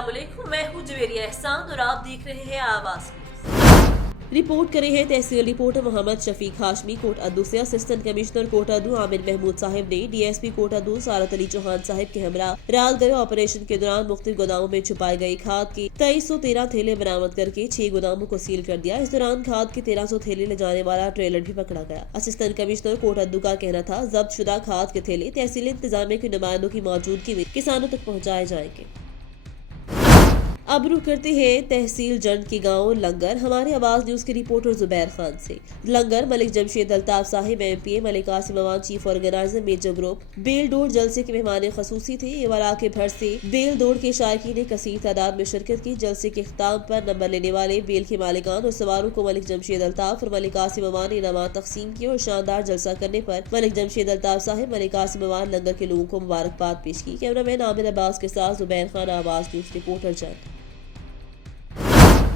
अस्सलाम वालेकुम, मैं हूँ जवेरिया एहसान और आप देख रहे हैं आवाज़। रिपोर्ट करे हैं तहसील रिपोर्टर मोहम्मद शफीक हाशमी कोट अद्दू से असिस्टेंट कमिश्नर कोट अद्दू आमिर महमूद साहिब ने डीएसपी कोट अद्दू सारत अली चौहान साहिब के हमरा रात गए ऑपरेशन के दौरान मुख्तलिफ गोदामों में छुपाई गई खाद के 2313 थैले बरामद करके 6 गोदामों को सील कर दिया। इस दौरान खाद के 1300 थैले ले जाने वाला ट्रेलर भी पकड़ा गया। असिस्टेंट कमिश्नर कोट अद्दू का कहना था जब्त शुदा खाद के थैले तहसील इंतजामिया के नुमाइंदों की मौजूदगी में किसानों तक पहुँचाए जाएंगे। अब रुख करते हैं तहसील जंड के गांव लंगर हमारे आवाज न्यूज के रिपोर्टर जुबैर खान से। लंगर Malik Jamshed Altaf sahib MPA Malik Qasim Awan chief organiser major group बेल दौड़ जलसे के मेहमान खसूसी थे। ये इलाके भर से बेल दौड़ के शायकीन ने कसीर तादाद में शिरकत की। जलसे के अख्ताम पर नंबर लेने वाले बेल के मालिकान और सवारों को मलिक जमशेद अल्ताफ और मलिक कासिम अवान ने इनामात तकसीम किए और शानदार जलसा करने पर मलिक जमशेद अल्ताफ साहिब मलिक कासिम अवान लंगर के लोगों को मुबारकबाद पेश की। कैमरामैन आमिर अब्बास के साथ जुबैर खान, आवाज न्यूज रिपोर्टर जंड।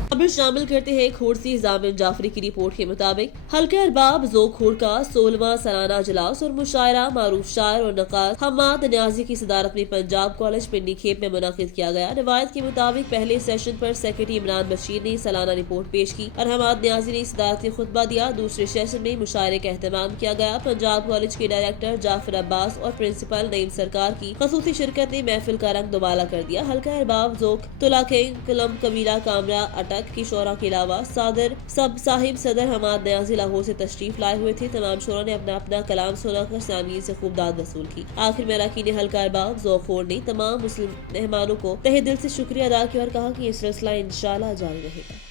खबर शामिल करते हैं खोड़सी जामिन जाफरी की रिपोर्ट के मुताबिक हल्के अरबाब जोखोड़ का 16वां सालाना इजलास और मुशायरा मारूफ शायर और नकाद हम्माद न्याजी की सदारत में पंजाब कॉलेज पिंडी खेप में मुनाकिद किया गया। रिवायत के मुताबिक पहले सेशन पर सेक्रेटरी इमरान बशीर ने सालाना रिपोर्ट पेश की और हम्माद न्याजी ने सदारती खुतबा दिया। दूसरे सेशन में मुशायरे का एहतमाम किया गया। पंजाब कॉलेज के डायरेक्टर जाफर अब्बास और प्रिंसिपल नईम सरकार की खसूसी शिरकत ने महफिल का रंग दुबाला कर दिया। हल्का अरबाब जोक तुलाखेंग कलम कबीला कामरा अटक की शोरा के अलावा सादर सब साहिब सदर हमाद न्याजी लाहौर से तशरीफ लाए हुए थे। तमाम शोरा ने अपना अपना कलाम सुनाकर सामीन से खूब दाद वसूल की। आखिर में अरकान हल्का अरबाब जोखोर ने तमाम मुस्लिम मेहमानों को तहे दिल से शुक्रिया अदा किया और कहा कि ये सिलसिला इंशाअल्लाह जारी रहेगा।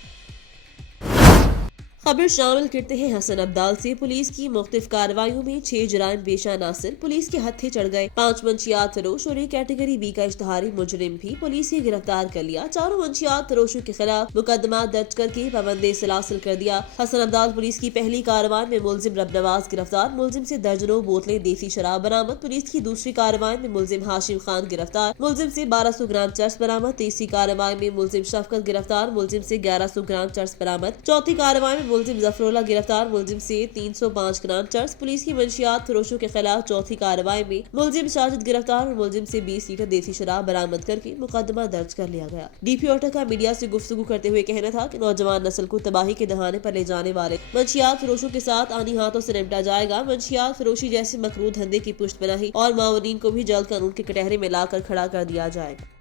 खबर शामिल करते हैं हसन अब्दाल से। पुलिस की मुख्तलिफ कार्रवाइयों में 6 जराइम पेशा नासिर पुलिस के हत्थे चढ़ गए। 5 मंशियात फरोश और एक कैटेगरी बी का इश्तहारी मुजरिम भी पुलिस ने गिरफ्तार कर लिया। चारों मंशियात फरोशों के खिलाफ मुकदमा दर्ज करके पाबंदी सिलासिल कर दिया। हसन अब्दाल पुलिस की पहली कार्रवाई में मुलजिम रब नवाज गिरफ्तार। मुलजिम से दर्जनों बोतलें देसी शराब बरामद। पुलिस की दूसरी कार्रवाई में मुलजिम हाशिम खान गिरफ्तार। मुलजिम से 1200 ग्राम चर्स बरामद। तीसरी कार्रवाई में मुलजिम शफकत गिरफ्तार। मुलजिम से 1100 ग्राम चर्स बरामद। चौथी कार्रवाई में मुलजिम जफरुल्ला गिरफ्तार। मुलजिम से 305 ग्राम चर्स। पुलिस की मंशियात फरोशों के खिलाफ चौथी कार्रवाई में मुलजिम साजिद गिरफ्तार और मुलजिम से 20 लीटर देसी शराब बरामद करके मुकदमा दर्ज कर लिया गया। डीपी ओटा का मीडिया से गुफ्तगू करते हुए कहना था कि नौजवान नस्ल को तबाही के दहाने पर ले जाने वाले मंशियात फरोशों के साथ आनी हाथों से निपटा जाएगा। मंशियात फरोशी जैसे मकरू धंधे की पुष्ट बनाही और मावनीन को भी जल्द कानून के कटहरे में लाकर खड़ा कर दिया जाएगा।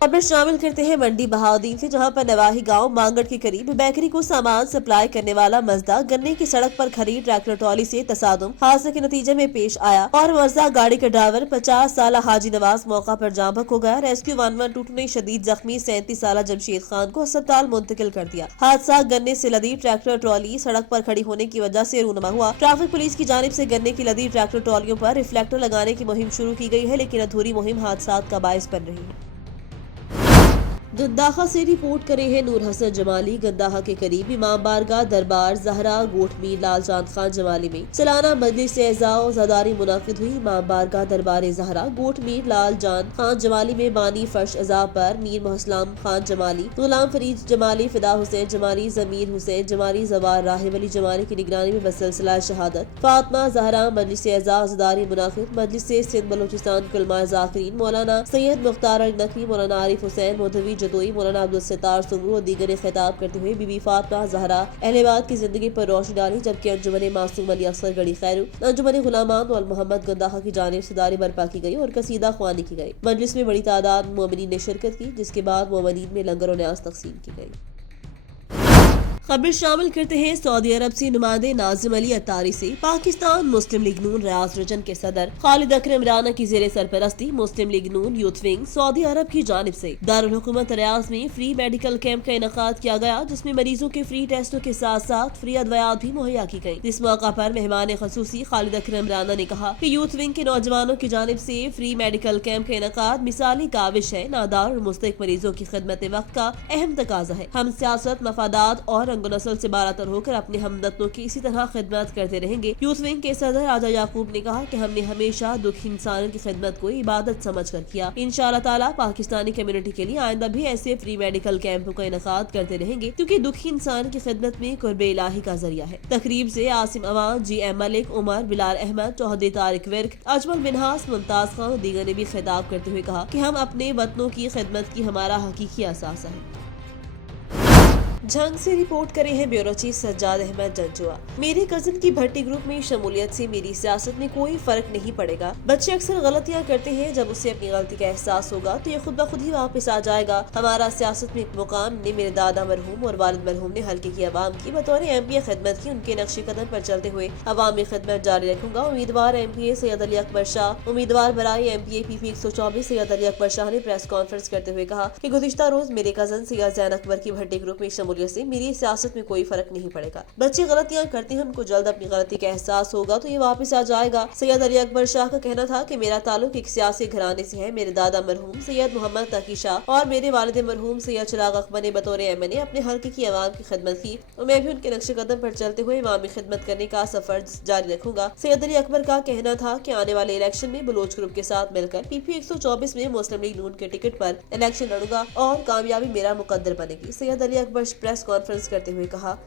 खबर शामिल करते हैं मंडी बहाउद्दीन से, जहां पर नवाही गांव मांगड़ के करीब बेकरी को सामान सप्लाई करने वाला मजदा गन्ने की सड़क पर खड़ी ट्रैक्टर ट्रॉली से तसादुम हादसे के नतीजे में पेश आया और मजदा गाड़ी का ड्राइवर 50 साल हाजी नवाज मौका पर जाँ बहक हो गया। रेस्क्यू 112 ने शदीद जख्मी 37 साल जमशेद खान को अस्पताल मुंतकिल कर दिया। हादसा गन्ने से लदी ट्रैक्टर ट्रॉली सड़क पर खड़ी होने की वजह से रूनमा हुआ। ट्रैफिक पुलिस की जानिब से गन्ने की लदी ट्रैक्टर ट्रॉलियों पर रिफ्लेक्टर लगाने की मुहिम शुरू की गई है, लेकिन अधूरी मुहिम हादसा का बायस बन रही है। गंदाहा से रिपोर्ट करे हैं नूर हसन जमाली। गंदाहा के करीब इमाम बारगाह दरबार जहरा गोठमीर लाल चांद खान जमाली में सालाना मजलिस एज़ा ज़दारी मुनाकिद हुई। इमाम बारगाह दरबार जहरा गोठमीर लाल चांद खान जमाली में बानी फर्श अज़ा पर मीर मोहसलाम खान जमाली, गुलाम फरीद जमाली, फिदा हुसैन जमाली, जमीर हुसैन जमाली, जवार राहिब अली जमाली की निगरानी में बसिलसिला शहादत फातिमा जहरा मजलिस एज़ा ज़दारी मुनाकिद। मजलिस सिंध बलोचिस्तान कुलमा ज़ाकिरीन मौलाना सैयद मुख्तार अली नकवी, मौलाना आरिफ हुसैन मौदवी जदोई, मौलाना अब्दुल सत्तार सुमरू और दीगर ने खिताब करते हुए बीबी फातिमा जहरा अहलेबाद की जिंदगी पर रोशनी डाली, जबकि अंजुमन मासूम अली अफसर गढ़ी खैरू, अंजुमन गुलामान और मोहम्मद गंदाहा की जानिब से दारी बर्पा की गई और कसीदा ख्वानी की गई। मजलिस में बड़ी तादाद मोमिनीन ने शिरकत की, जिसके बाद मोमिनीन में लंगर और न्याज तकसीम की गई। खबर शामिल करते हैं सऊदी अरब से नुमाइंदे नाजिम अली अत्तारी से। पाकिस्तान मुस्लिम लीग नून रियाज रीजन के सदर खालिद अकरम राना की जेर सरपरस्ती मुस्लिम लीग नून यूथ विंग सऊदी अरब की जानिब से दारुल हुकूमत रियाज में फ्री मेडिकल कैंप का इनेकाद किया गया, जिसमें मरीजों के फ्री टेस्टों के साथ साथ फ्री अदवियात भी मुहैया की गयी। इस मौका पर मेहमान खसूसी खालिद अकरम राना ने कहा कि यूथ विंग के नौजवानों की जानिब से फ्री मेडिकल कैंप का इनेकाद मिसाली काविश है। नादार और मुस्तहिक मरीजों की खिदमत वक्त का अहम तकाजा है। हम सियासत, मफादात और रंग नस्ल से बालातर होकर अपने हमदर्दों की इसी तरह खिदमत करते रहेंगे। यूथ विंग के सदर राजा याकूब ने कहा कि हमने हमेशा दुखी इंसानों की खिदमत को इबादत समझ कर किया। इंशाअल्लाह ताला पाकिस्तानी कम्युनिटी के लिए आइंदा भी ऐसे फ्री मेडिकल कैंपों का इनेकाद करते रहेंगे, क्योंकि दुखी इंसान की खिदमत में कुर्बे इलाही का जरिया है। तकरीब से आसिम अवान, GM मलिक, उमर, बिलाल अहमद, चौधरी तारिक विर्क, अजमल मिनहास, मुमताज खान और दीगर ने भी खिताब करते हुए कहा कि हम अपने वतनों की खिदमत की हमारा हकीकी असासा है। जंग से रिपोर्ट करे हैं ब्यूरो चीफ सज्जाद अहमद जंजुआ। मेरे कजिन की भट्टी ग्रुप में शमूलियत से मेरी सियासत में कोई फर्क नहीं पड़ेगा। बच्चे अक्सर गलतियां करते हैं, जब उसे अपनी गलती का एहसास होगा तो ये खुद ब खुद ही वापस आ जाएगा। हमारा सियासत में एक मुकाम ने मेरे दादा मरहूम और वालिद मरहूम ने हल्के की अवाम की बतौर MPA खिदमत की। उनके नक्शे कदम पर चलते हुए अवामी खिदमत जारी रखूंगा। उम्मीदवार MPA सैयद अली अकबर शाह, उम्मीदवार बराए MPA PP 124 सैयद अली अकबर शाह ने प्रेस कॉन्फ्रेंस करते हुए कहा कि गुज़िश्ता रोज मेरे कजन सैयद ज़ैन अकबर की भट्टी ग्रुप में शमूलियत से मेरी सियासत में कोई फर्क नहीं पड़ेगा। बच्चे गलतियां करते हैं, उनको जल्द अपनी गलती का एहसास होगा तो ये वापस आ जाएगा। सैयद अली अकबर शाह का कहना था कि मेरा ताल्लुक एक सियासी घराने से है। मेरे दादा मरहूम सैयद मोहम्मद तकी शाह और मेरे वालिद मरहूम सैयद चिराग अकबर ने बतौर MNA अपने हल्के की आवाम की खिदमत की और मैं भी उनके नक्शे कदम पर चलते हुए अवामी खिदमत करने का सफर जारी रखूंगा। सैयद अली अकबर का कहना था कि आने वाले इलेक्शन में बलोच ग्रुप के साथ मिलकर PP 124 में मुस्लिम लीग नून के टिकट पर इलेक्शन लड़ूंगा और कामयाबी मेरा मुकद्दर बनेगी। सैयद अली अकबर प्रेस कॉन्फ्रेंस करते हुए कहा।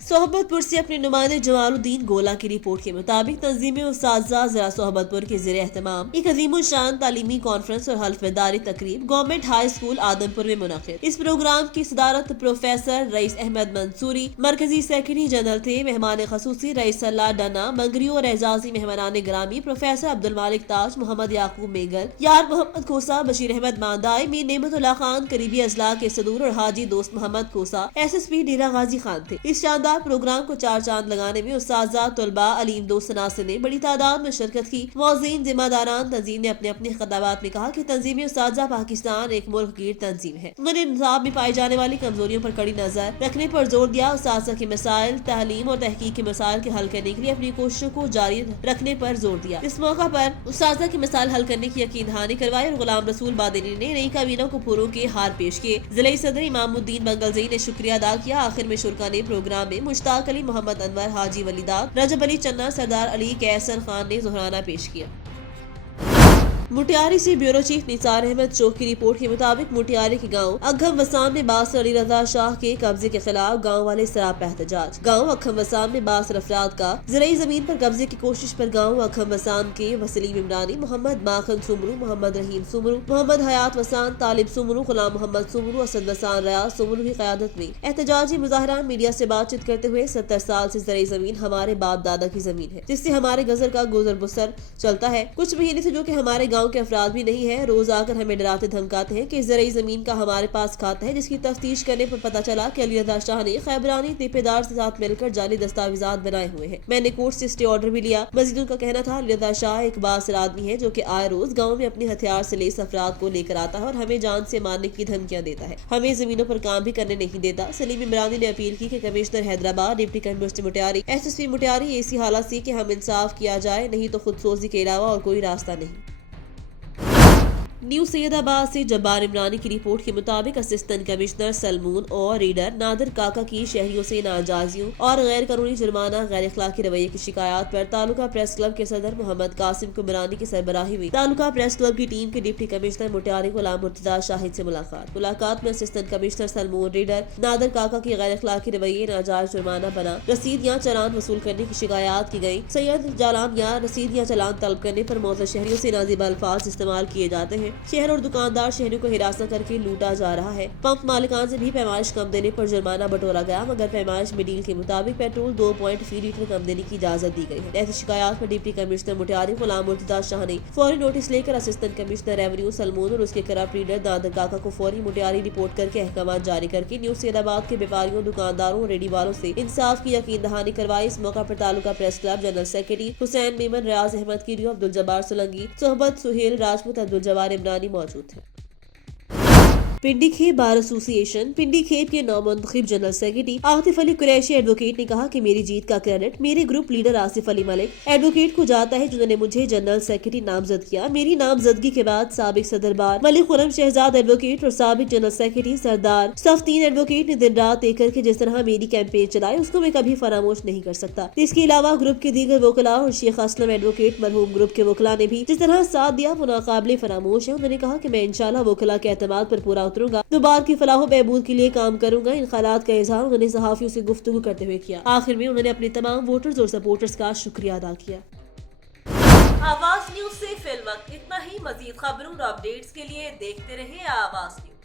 सोहबतपुर से अपने नुमाइंदे जमालुद्दीन गोला की रिपोर्ट के मुताबिक तंजीमी उस्ताज़ा ज़िला सोहबतपुर के ज़ेरे एहतमाम एक अजीमुल शान तालीमी कॉन्फ्रेंस और हल्फदारी तकरीब गवर्नमेंट हाई स्कूल आदमपुर में मुनक़िद। इस प्रोग्राम की सदारत प्रोफेसर रईस अहमद मंसूरी मरकजी सेक्रेटरी जनरल थे। मेहमान खसूसी रईस सल्ला डना मंगरी और एजाजी मेहमानान ग्रामी प्रोफेसर अब्दुल मालिक ताज, मोहम्मद याकूब मेगल, यार मोहम्मद खोसा, बशीर अहमद मांदाई, मीर नेमतुल्लाह खान, करीबी अजला के सदूर और हाजी दोस्त मोहम्मद खोसा SSP डेरा गाजी खान थे। इस शानदार प्रोग्राम को चार चांद लगाने में उस्ताज़ा, तुलबा, अलीम दोस्त सनासिर ने बड़ी तादाद में शिरकत की। मौज़ीन, जिम्मेदारान तंजीम ने अपने अपने खिताबात में कहा कि तंजीमी उस्ताज़ा पाकिस्तान एक मुल्क गिर तंजीम है। उन्होंने निज़ाम में पाई जाने वाली कमजोरियों पर कड़ी नजर रखने पर जोर दिया। उस्ताज़ा के मसाइल, तालीम और तहकीक के मसाइल के हल करने के लिए अपनी कोशिशों को जारी रखने पर जोर दिया। इस मौका पर उस्ताज़ा के मसाइल हल करने की यकीन दहानी करवाई और गुलाम रसूल बादनी ने नई काबीना को फूलों के हार पेश किए। जिले सदर इमामुद्दीन बंगलज़ई ने शुक्रिया अदा किया। आखिर में शुरका ने प्रोग्राम में मुश्ताक अली, मोहम्मद अनवर, हाजी वलीदाद, रजब अली चन्ना, सरदार अली कैसर खान ने जोहराना पेश किया। मुटियारी से ब्यूरो चीफ निसार अहमद चौक की रिपोर्ट के मुताबिक मुटियारी के गांव अखम वसाम में बासर अली रजा शाह के कब्जे के खिलाफ गांव वाले सराप एहतजाज। गांव अखम वसाम में बासर अफराद का ज़राई जमीन पर कब्जे की कोशिश पर गांव अखम वसाम के वसीम इमरानी, मोहम्मद माखन सुमरू, मोहम्मद रहीम सुमरू, मोहम्मद हयात वसान, तालिब सुमरू, गुलाम मोहम्मद सुमरू, असद वसान रियाज सुमरू की क़यादत में एहतजाजी मुजाहरान मीडिया से बातचीत करते हुए 70 साल से ज़राई जमीन हमारे बाप दादा की जमीन है, जिससे हमारे गजर का गुजर बसर चलता है। कुछ महीने से जो कि हमारे गाँव के अफराद भी नहीं है, रोज आकर हमें डराते धमकाते हैं कि ज़राई जमीन का हमारे पास खाता है, जिसकी तफ्तीश करने पर पता चला कि अली रजा शाह ने खैबरानी ठेकेदार के साथ मिलकर जाली दस्तावेजात बनाए हुए हैं। मैंने कोर्ट से स्टे ऑर्डर भी लिया। मजीद उनका कहना था अली रजा शाह एक बासर आदमी है जो कि आए रोज गाँव में अपने हथियार से लेस अफराद को लेकर आता है और हमें जान से मारने की धमकियां देता है, हमें जमीनों पर काम भी करने नहीं देता। सलीम इमरानी ने अपील की कि commissioner Hyderabad, deputy commissioner Matiari, SSP Matiari ऐसी हालत सी कि हम इंसाफ किया जाए, नहीं तो खुद सोजी के अलावा और कोई रास्ता नहीं। न्यू सैयदाबाद से जब्बार इमरानी की रिपोर्ट के मुताबिक असिस्टेंट कमिश्नर सलमून और रीडर नादिर काका की शहरियों से नाजायजियों और गैर कानूनी जुर्माना, गैर इखलाकी रवैये की शिकायत पर तालुका प्रेस क्लब के सदर मोहम्मद कासिम कुमरानी की सरबराही में तालुका प्रेस क्लब की टीम के डिप्टी कमिश्नर मुटियारी गुलाम मुर्तजा शाहिद से मुलाकात में असिस्टेंट कमिश्नर सलमून, रीडर नादिर काका की गैर इखलाकी रवैये, नाजायज जुर्माना बना रसीद या चालान वसूल करने की शिकायत की गयी। सैयद जालान या रसीद या चालान तलब करने पर मौजूद शहरियों से नाजिब अल्फाज इस्तेमाल किए जाते हैं। शहर और दुकानदार शहरियों को हिरासत करके लूटा जा रहा है। पंप मालिकान से भी पैमाइश कम देने पर जुर्माना बटोरा गया, मगर पैमाइश में डील के मुताबिक पेट्रोल 2.3 लीटर कम देने की इजाजत दी गई है। ऐसी शिकायत पर डिप्टी कमिश्नर मुटियारी गुलाम मुर्तजा शाह ने फौरी नोटिस लेकर असिस्टेंट कमिश्नर रेवेन्यू सलमून और उसके करप्ट रीडर नादिर काका को फौरी मुटियारी रिपोर्ट करके अहकाम जारी करके न्यू सैयदाबाद के व्यापारियों, दुकानदारों और रेडी वालों से इंसाफ की यकीन दहानी करवाई। इस मौका पर taluka press club general secretary Hussain Memon, Riaz Ahmed Kerio, Abdul Jabbar Solanki, Sohbat Suhail Rajput, Abdul Jabbar Imrani मौजूद थे। پنڈی کھیپ بار ایسوسی ایشن پنڈی کھیپ کے نومنتخب جنرل سیکرٹری عاطف علی قریشی ایڈوکیٹ نے کہا کہ میری جیت کا کریڈٹ میرے گروپ لیڈر آصف علی ملک ایڈوکیٹ کو جاتا ہے جنہوں نے مجھے جنرل سیکرٹری نامزد کیا۔ میری نامزدگی کے بعد سابق صدر بار ملک خرم شہزاد ایڈوکیٹ اور سابق جنرل سیکرٹری سردار صفتین ایڈوکیٹ نے دن رات ایک کر کے جس طرح میری کیمپین چلائی اس کو میں کبھی فراموش نہیں کر سکتا۔ اس کے علاوہ گروپ کے دیگر وکلاء اور شیخ اسلم ایڈوکیٹ مرحوم گروپ کے وکلاء نے بھی جس طرح ساتھ دیا وہ ناقابل فراموش ہے۔ انہوں نے کہا کہ میں انشاءاللہ وکلاء کے اعتماد پر پورا اتروں گا، دوبار کی فلاح و بہبود کے لیے کام کروں گا۔ ان خیالات کا اظہار انہوں نے صحافیوں سے گفتگو کرتے ہوئے کیا۔ آخر میں انہوں نے اپنے تمام ووٹرز اور سپورٹرز کا شکریہ ادا کیا۔ آواز نیوز سے فی الوقت اتنا ہی۔ مزید خبروں اور اپڈیٹس کے لیے دیکھتے رہیں آواز نیوز۔